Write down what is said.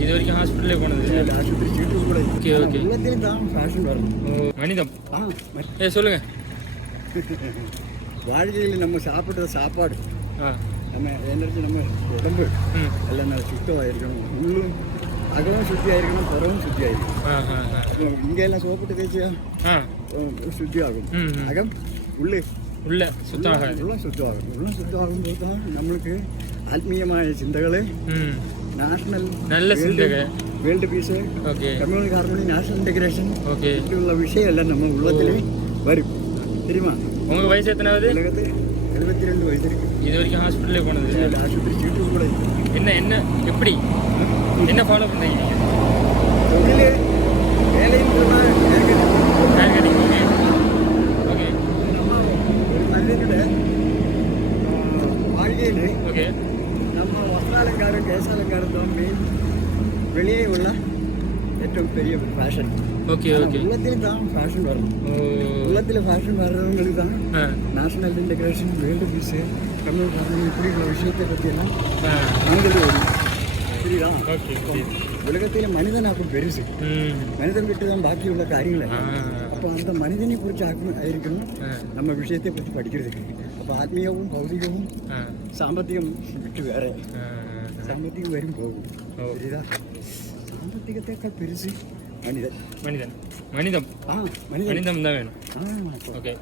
இது வரைக்கும் ஹாஸ்பிட்டலே போனது இல்லை, ஆஸ்பத்திரி சீட்டு கூட இல்லை. ஓகே ஓகே உள்ளத்திலும் தான் ஃபேஷன் வரணும். ஓ மனிதம் ஆ சொல்லுங்க வாழ்க்கையில் நம்ம சாப்பிட்ற சாப்பாடு, ஆ நம்ம எனர்ஜி, நம்ம உடம்பு ம் எல்லாம் நல்லா சுத்தமாயிருக்கணும். உள்ளும் அகமும் சுத்தியாயிருக்கணும், புறமும் சுத்தியாயிருக்கணும். ஆ ஆ ஆ அப்புறம் இங்கெல்லாம் சோப்பிட்டு தேய்ச்சியா ஆ சுத்தியாகும். ம் ம். அகம் உள்ளே உள்ள சுத்தமாக உள்ளம் சுத்தமாகும். உள்ளம் சுத்தமாகும்போது தான் நம்மளுக்கு ஆத்மீயമായ ചിന്തകള്, ம் നാഷണൽ நல்ல சிந்தகை world peace, okay communal harmony, national integration okay இப்படிയുള്ള விஷயம்லாம் நம்ம உள்ளத்தில் வரும். தெரியுமா? உங்க வயசு எத்தனாவது? உலகத்து 72 வயசு இருக்கு. இது வரைக்கும் ஹாஸ்பிட்டலே போனது இல்லை, ஆஸ்பத்திரி சீட்டு கூட இல்லை. என்ன என்ன எப்படி என்ன ஃபாலோ பண்ணீங்க நீங்க? தொழில் வேலையும் ஹேர் கட்டிங் ஓகே ஓகே நம்ம ஒரு மனிதனுடைய வாழ்க்கையில் ஓகே நம்ம വസ്ത്രാലങ്കാരം കേസാലങ്കാരം தான் மெயின் வெளியே உள்ள ഏറ്റവും பெரிய ஃபேஷன். ஓகே ஓகே உள்ளத்தில் தான் ஃபேஷன் வரணும். ஓ உள்ளத்தில் ஃபேஷன் வர்றவங்களுக்கு தான் ஆ national integration, world peace, communal harmony இப்படிയുള്ള விஷயத்தை பற்றியெல்லாம் ஆ நாங்கள் வரும். புரியுதா? ஓகே ஓகே உலகத்தில் மனிதனாக்கும் பெருசு. ம் மனிதன் விட்டு தான் பாக்கியுள்ள காரியங்கள். ஆ அப்போ அந்த மனிதனை குறித்து ஆயிருக்கணும் ஆ நம்ம விஷயத்தை பற்றி படிக்கிறதுக்கு. அப்போ ஆத்மீயமும் பௌதிகமும் ஆ சாம்பத்திகம் விட்டு வேற. ஆ സാമ്പത്തികം വരും പോകും. ஓ ശരിതാ? സാമ്പത്തികത്തേക്കാൾ പെരുസ് മനിതൻ. மனிதன் மனிதம் ആ മനിതൻ. மனிதம் தான் வேணும் ആ ஓகே